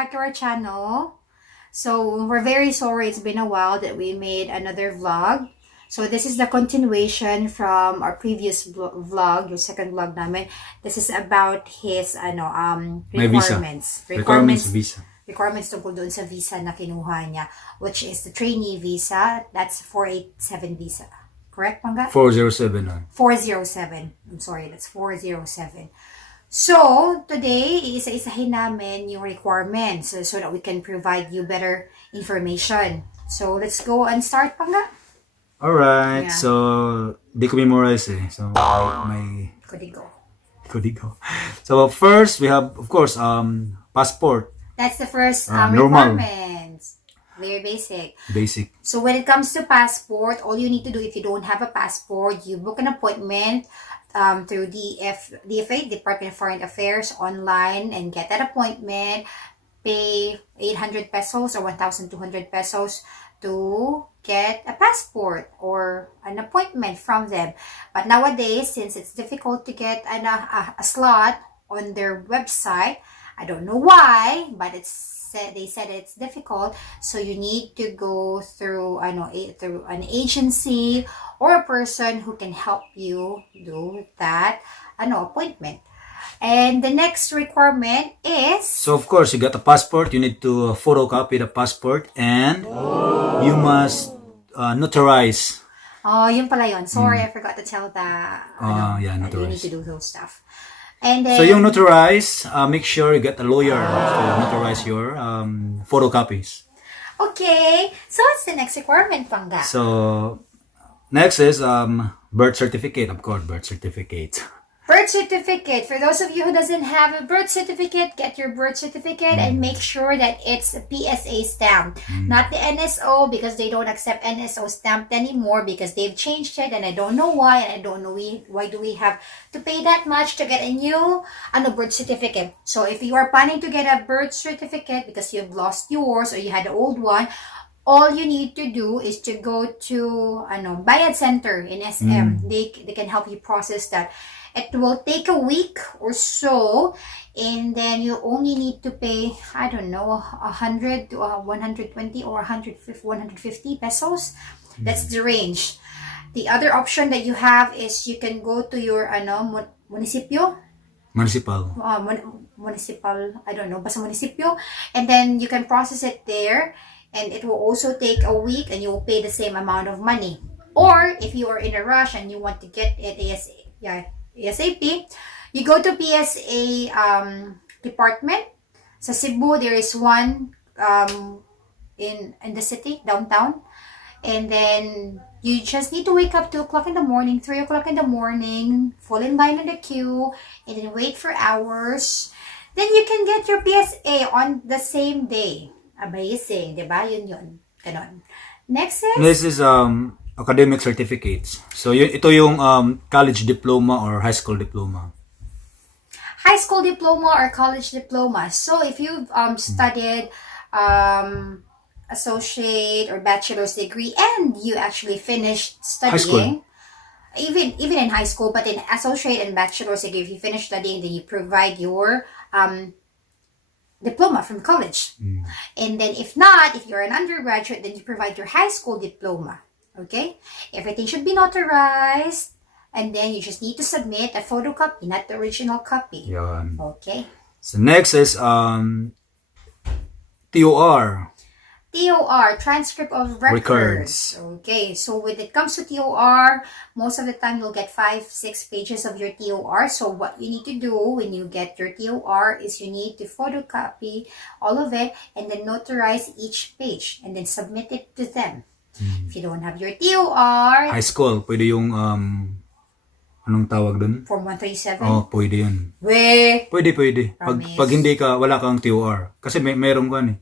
back to our channel. So we're very sorry it's been a while that we made another vlog. So this is the continuation from our previous vlog, yung second vlog namin. This is about his requirements. Visa. Requirements tungkol doon sa visa na kinuha niya, which is the trainee visa. That's 487 visa. Correct, Pangga? 407. 407. I'm sorry, that's 407. So, today, iisa-isahin namin yung requirements so that we can provide you better information. So, let's go and start, Pangga. Alright, Yeah. so, di ko memorize eh. So, may... Kodigo. So, first, we have, of course, passport. That's the first normal. requirements. Very basic. Basic. So, when it comes to passport, all you need to do if you don't have a passport, you book an appointment through DFA, Department of Foreign Affairs, online and get that appointment. Pay 800 pesos or 1,200 pesos to get a passport or an appointment from them. But nowadays, since it's difficult to get a slot on their website, I don't know why, but they said it's difficult, so you need to go through through an agency or a person who can help you do that appointment. And the next requirement is, So, of course, you got a passport. You need to photocopy the passport and you must notarize. oh, yun pala yun. Sorry, I forgot to tell that. Yeah, you need notarize. to do those stuff. And then, So, yung notarize, make sure you get a lawyer to notarize your photocopies. okay, so what's the next requirement, Pangga? So, next is birth certificate. Of course, birth certificate. Birth certificate. For those of you who doesn't have a birth certificate, get your birth certificate and make sure that it's a PSA stamp, not the NSO, because they don't accept NSO stamped anymore because they've changed it and I don't know why, and I don't know why do we have to pay that much to get a new birth certificate. So if you are planning to get a birth certificate because you've lost yours or you had an old one, all you need to do is to go to Bayad Center in SM. They can help you process that. It will take a week or so, and then you only need to pay, I don't know, 100 to 120 or 150 pesos. That's the range. The other option that you have is you can go to your municipio. Municipal. Municipal, I don't know, basta municipio, and then you can process it there, and it will also take a week, and you will pay the same amount of money. Or if you are in a rush and you want to get it ASAP, you go to PSA department. Sa Cebu, there is one in the city, downtown. And then you just need to wake up 2 o'clock in the morning, 3 o'clock in the morning, fall in line in the queue, and then wait for hours. Then you can get your PSA on the same day. Amazing, di ba? Yun. Ganon. Next is? This is academic certificates. So, ito yung college diploma or high school diploma. High school diploma or college diploma. So, if you've studied associate or bachelor's degree and you actually finished studying, even in high school, but in associate and bachelor's degree, if you finish studying, then you provide your diploma from college. And then if not, if you're an undergraduate, then you provide your high school diploma. Okay? Everything should be notarized, and then you just need to submit a photocopy, not the original copy. Yan. Okay? So, next is TOR. TOR, transcript of records. Okay, so when it comes to TOR, most of the time you'll get 5-6 pages of your TOR. So what you need to do when you get your TOR is you need to photocopy all of it and then notarize each page and then submit it to them. If you don't have your TOR, High school, pwede yung anong tawag dun? Form 137. Oh, pwede yun. Pwede. Promise. Pag hindi ka, wala kang TOR. Kasi merong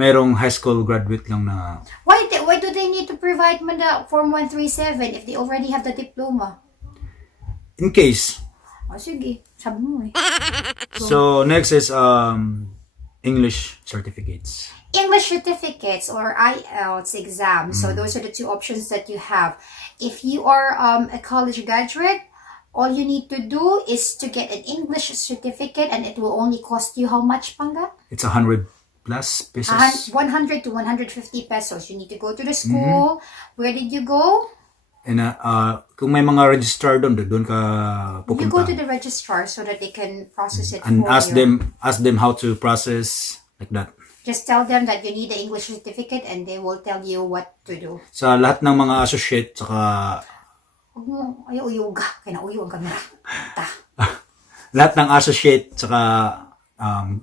merong high school graduate lang na... Why do they need to provide man the Form 137 if they already have the diploma? In case. Sige. Sabi mo eh. So, next is English certificates. English certificates or IELTS exam. So those are the two options that you have. If you are a college graduate, all you need to do is to get an English certificate, and it will only cost you how much, Panga? It's 100 plus pesos. 100 to 150 pesos. You need to go to the school. Where did you go? And kung may mga registrar doon ka You go pupunta. to the registrar so that they can process it And for you. ask them how to process like that. Just tell them that you need the English certificate and they will tell you what to do. Sa lahat ng mga associate saka Huwag mo, ayaw uyuga. Kaya nauyo ang camera. Ta. lahat ng associate saka 4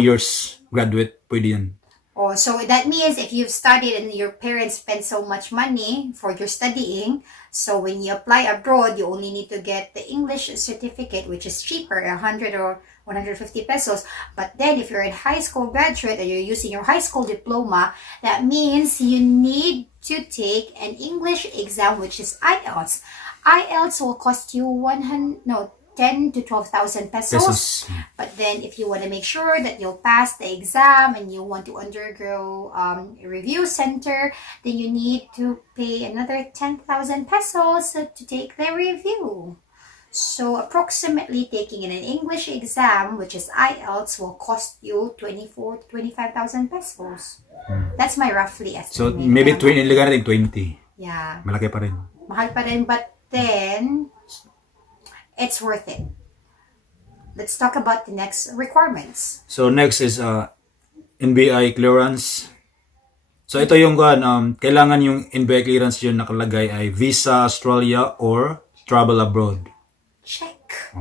years graduate pwede yan. Oh, so that means if you've studied and your parents spent so much money for your studying, so when you apply abroad, you only need to get the English certificate, which is cheaper, 100 or 150 pesos. But then if you're a high school graduate or you're using your high school diploma, that means you need to take an English exam, which is IELTS. IELTS will cost you 10 to 12,000 pesos. But then if you want to make sure that you'll pass the exam and you want to undergo a review center, then you need to pay another 10,000 pesos to take the review. So approximately taking an English exam, which is IELTS, will cost you 24 to 25,000 pesos. That's my roughly So estimate. maybe 20 natin 20. Yeah. Malaki pa rin. Mahal pa rin, but then it's worth it. Let's talk about the next requirements. So next is NBI clearance. So ito yung kailangan yung NBI clearance yun nakalagay ay visa Australia or travel abroad. Check.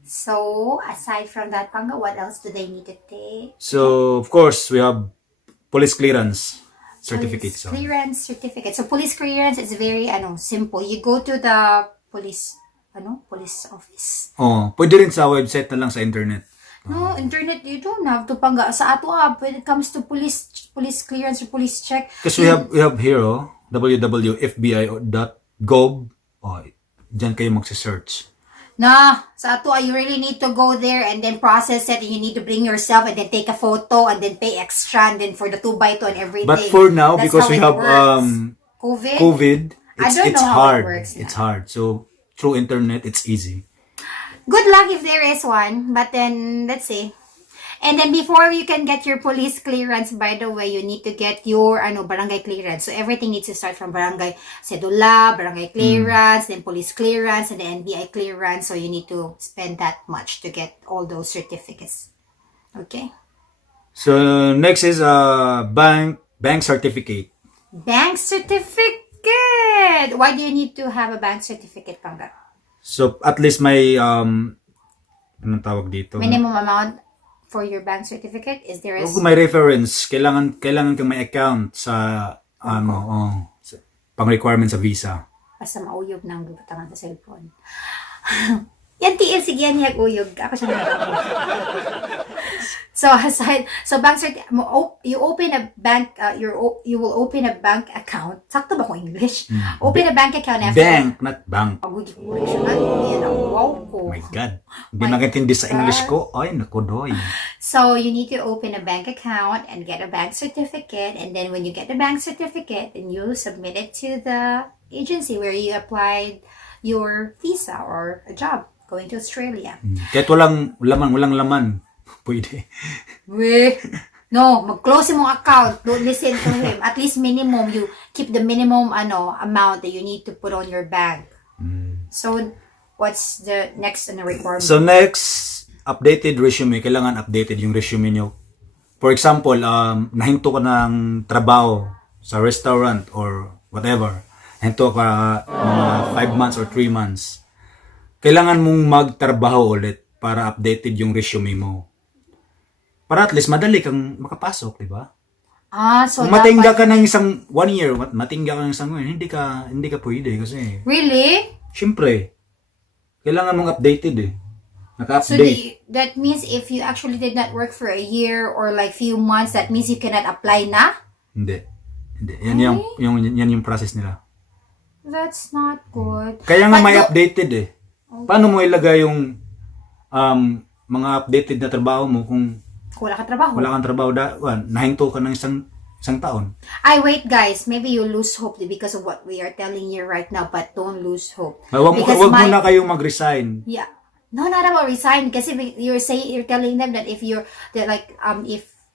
So, aside from that, Panga, what else do they need to take? So of course we have police clearance certificate. Police clearance certificate. So, police clearance is very simple. You go to the police office. Pwede rin sa website na lang sa internet. No, internet, you don't have to Panga. Sa ato when it comes to police clearance or police check. Because we have here www.fbi.gov. Diyan kayo magse-search. Sa ato, you really need to go there and then process it, and you need to bring yourself and then take a photo and then pay extra and then for the 2x2 and everything. But for now, That's because how we it have works. COVID, I don't it's know how hard. it works It's now. hard. So through internet, it's easy. Good luck if there is one, but then let's see. And then before you can get your police clearance, by the way, you need to get your barangay clearance. So everything needs to start from barangay cedula, barangay clearance, then police clearance, and then NBI clearance. So you need to spend that much to get all those certificates. Okay? So next is bank certificate. Bank certificate! Why do you need to have a bank certificate, Pangga? So at least may anong tawag dito? Minimum amount for your bank certificate? Is there a... Kung may reference, kailangan kang may account sa pang requirement sa visa. Basta mauyog ng butangan sa cellphone. Yan TL, sige yan yung uyog. Ako siya So bank you open a bank, you will open a bank account. Sakto ba kung English? Open a bank account after... Bank, not bank. Pag-ulit siya nga, yan ang wow ko. Oh my God. Hindi nakintindi sa English ko. Ay, naku doy. So you need to open a bank account and get a bank certificate, and then when you get the bank certificate, then you submit it to the agency where you applied your visa or a job going to Australia. Kahit walang laman. Pwede. No, mag-close mong account. Don't listen to him. At least minimum, you keep the minimum amount that you need to put on your bank. So, what's the next requirement? So next, updated resume. Kailangan updated yung resume nyo. For example, nahinto ka ng trabaho sa restaurant or whatever. Nahinto ka mga 5 months or 3 months. Kailangan mong magtrabaho ulit para updated yung resume mo. Para at least madali kang makapasok, di ba? So kung matingga ka ng isang 1 year, matingga ka ng isang 1 year, hindi ka pwede kasi. Really? Siyempre, kailangan mong updated eh. So that means if you actually did not work for a year or like few months, that means you cannot apply na? Hindi. Yan yung process nila. That's not good. Kaya nga may updated eh. Paano mo ilagay yung mga updated na trabaho mo kung wala kang trabaho? Wala kang trabaho. Nahinto ka ng isang taon. Wait guys, maybe you lose hope because of what we are telling you right now, but don't lose hope. Wag muna kayong mag-resign. Yeah. No, not about resign. Kasi you're telling them that if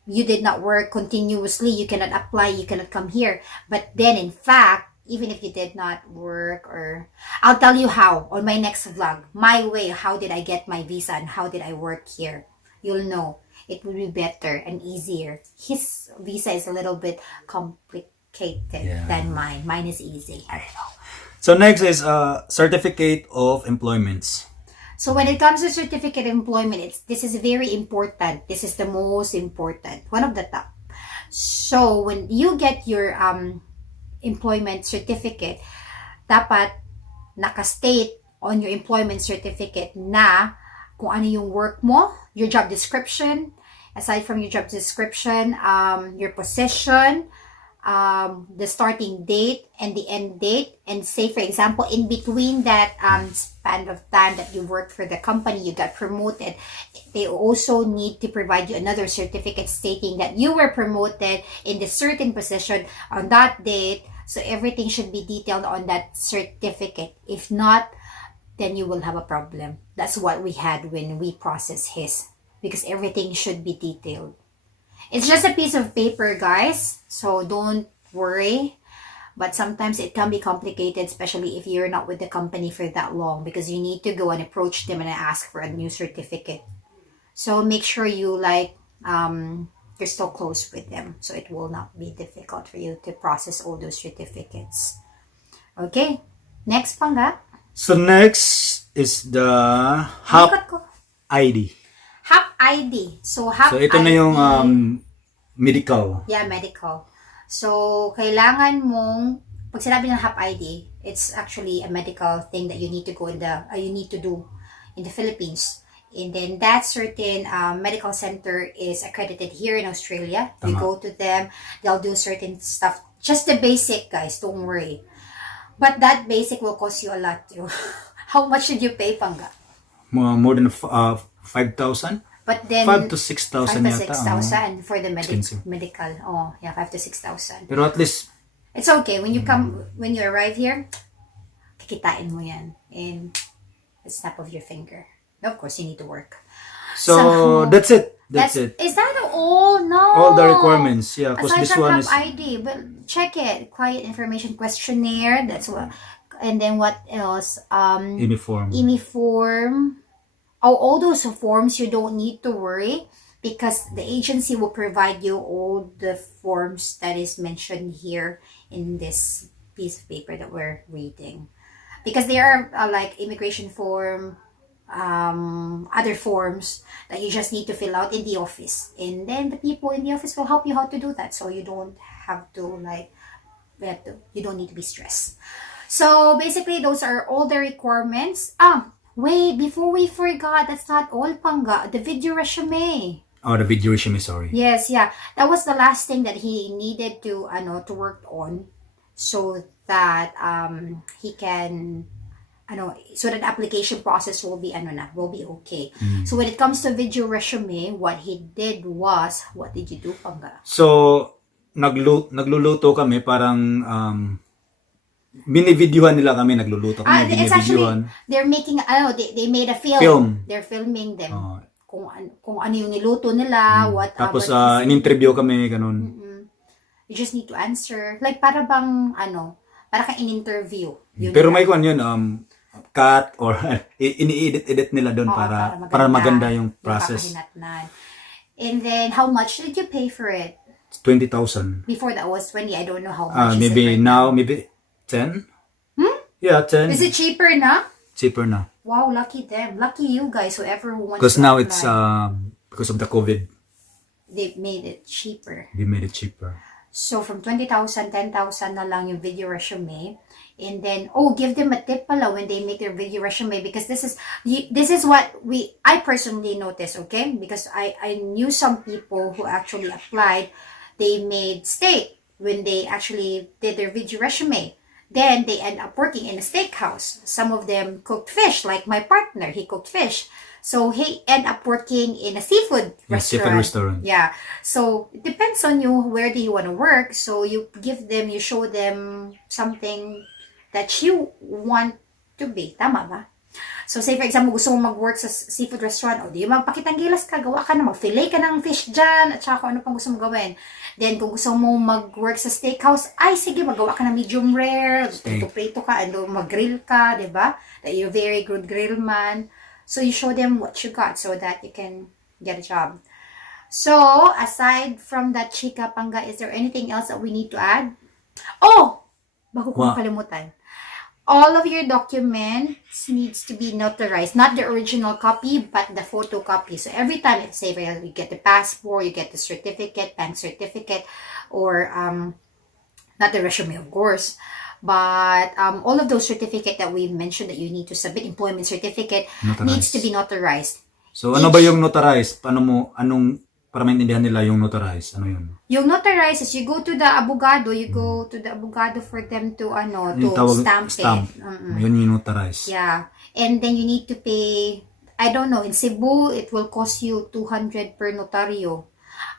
you did not work continuously, you cannot apply, you cannot come here. But then in fact, even if you did not work, or I'll tell you how on my next vlog, my way, how did I get my visa and how did I work here. You'll know. It will be better and easier. His visa is a little bit complicated than mine. Mine is easy. I know. So next is certificate of employments. So when it comes to certificate of employment, this is very important. This is the most important, one of the top. So when you get your employment certificate, dapat nakastate on your employment certificate na kung ano yung work mo, your job description, aside from your job description, your position, the starting date and the end date, and say for example in between that span of time that you worked for the company, you got promoted, they also need to provide you another certificate stating that you were promoted in the certain position on that date. So everything should be detailed on that certificate. If not, then you will have a problem. That's what we had when we processed his, because everything should be detailed. It's just a piece of paper, guys, so don't worry. But sometimes it can be complicated, especially if you're not with the company for that long, because you need to go and approach them and ask for a new certificate. So make sure you you're still close with them, so it will not be difficult for you to process all those certificates. Okay, next pangga. So next is the HAP Ikot ko. ID. HAP ID. So HAP So ito ID. na yung medical. Yeah, medical. So, kailangan mong, pag sinabi ng HAP ID, it's actually a medical thing that you need to go you need to do in the Philippines. And then that certain medical center is accredited here in Australia. You go to them, they'll do certain stuff. Just the basic, guys, don't worry. But that basic will cost you a lot too. How much did you pay, Pangga? More than 5,000? But then 5 to 6,000 5 to yata. 6,000 for the Expensive. medical. Oh, yeah, 5 to 6,000. Pero at least, It's okay. When you arrive here, kikitain mo yan in the snap of your finger. Of course, you need to work. so that's it. That's it. Is that all? No. All the requirements. Yeah, because Aside this from one HAP is ID, but check it. Quiet information questionnaire. That's what. And then what else? uniform. Uniform. Oh, all those forms, you don't need to worry, because the agency will provide you all the forms that is mentioned here in this piece of paper that we're reading. Because there are like immigration form, other forms that you just need to fill out in the office. And then the people in the office will help you how to do that. So you don't have to you don't need to be stressed. So basically, those are all the requirements. Wait, before we forgot, that's not all, Pangga. The video resume. Oh, the video resume, sorry. Yes, yeah. That was the last thing that he needed to work on, so that he can so that application process will be okay. So when it comes to video resume, what he did was, what did you do, Pangga? So nagluluto kami, parang binivideohan nila kami, nagluluto kami, It's actually, binivideohan. they're making, they made a film. They're filming them. Kung ano yung niluto nila, Tapos what in-interview kami, ganun. you just need to answer. Like, para bang, para kang in-interview. Pero may kwan yun, cut or ini-edit nila doon para maganda yung process. And then, how much did you pay for it? 20,000. Before that was 20. I don't know how much. Maybe is it right now, maybe 10? Yeah, 10. Is it cheaper na? Cheaper na. Wow, lucky them. Lucky you guys, whoever wants Because to now apply. it's, because of the COVID, They made it cheaper. they made it cheaper. So, from 20,000, 10,000 na lang yung video resume. And then, give them a tip pala when they make their video resume, because this is what I personally noticed, okay? Because I knew some people who actually applied, they made steak when they actually did their video resume. Then, they end up working in a steakhouse. Some of them cooked fish, like my partner, he cooked fish. So, he end up working in a seafood restaurant. Seafood restaurant. Yeah. So, it depends on you, where do you want to work. So, you show them something that you want to be. Tama ba? So, say for example, gusto mo mag-work sa seafood restaurant, o di magpakitang gilas ka, gawa ka na, mag-fillet ka ng fish dyan, at saka kung ano pang gusto mo gawin. Then, kung gusto mo mag-work sa steakhouse, ay, sige, magawa ka ng medium rare, prito-prito ka, mag-grill ka, di ba? That you're very good grill man. So, you show them what you got so that you can get a job. So, aside from that chika pangga, is there anything else that we need to add? Oh! Bago ko makalimutan. All of your documents needs to be notarized. Not the original copy, but the photocopy. So, every time, let's say, you get the passport, you get the certificate, bank certificate, or, not the resume, of course. But all of those certificates that we mentioned that you need to submit, employment certificate, needs to be notarized. So, ano ba yung notarized? Para maintindihan nila yung notarized, ano yun? Yung notarized is you go to the abogado, for them to, stamp it. Yun yung notarized. Yeah. And then you need to pay, I don't know, in Cebu, it will cost you 200 per notario.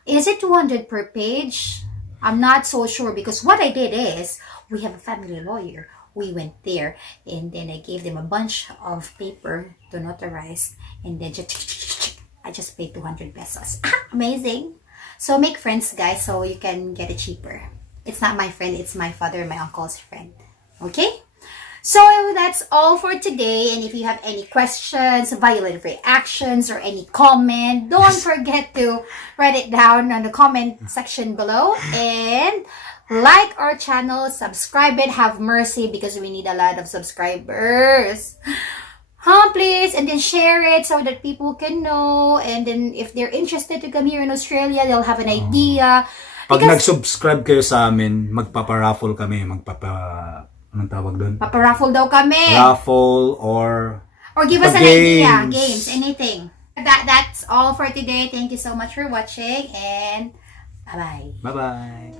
Is it 200 per page? I'm not so sure because what I did is, we have a family lawyer. We went there and then I gave them a bunch of paper to notarize and then I just paid 200 pesos. Amazing. So make friends, guys, so you can get it cheaper. It's not my friend, it's my father and my uncle's friend. Okay? So that's all for today. And if you have any questions, violent reactions, or any comment, don't forget to write it down on the comment section below. And like our channel, subscribe it, have mercy because we need a lot of subscribers. Please, and then share it so that people can know, and then if they're interested to come here in Australia, they'll have an idea. Pag nag-subscribe kayo sa amin, magpapa-raffle kami, anong tawag doon? Papa-raffle daw kami. Raffle or give us an idea, games, anything. That's all for today. Thank you so much for watching, and bye-bye. Bye-bye.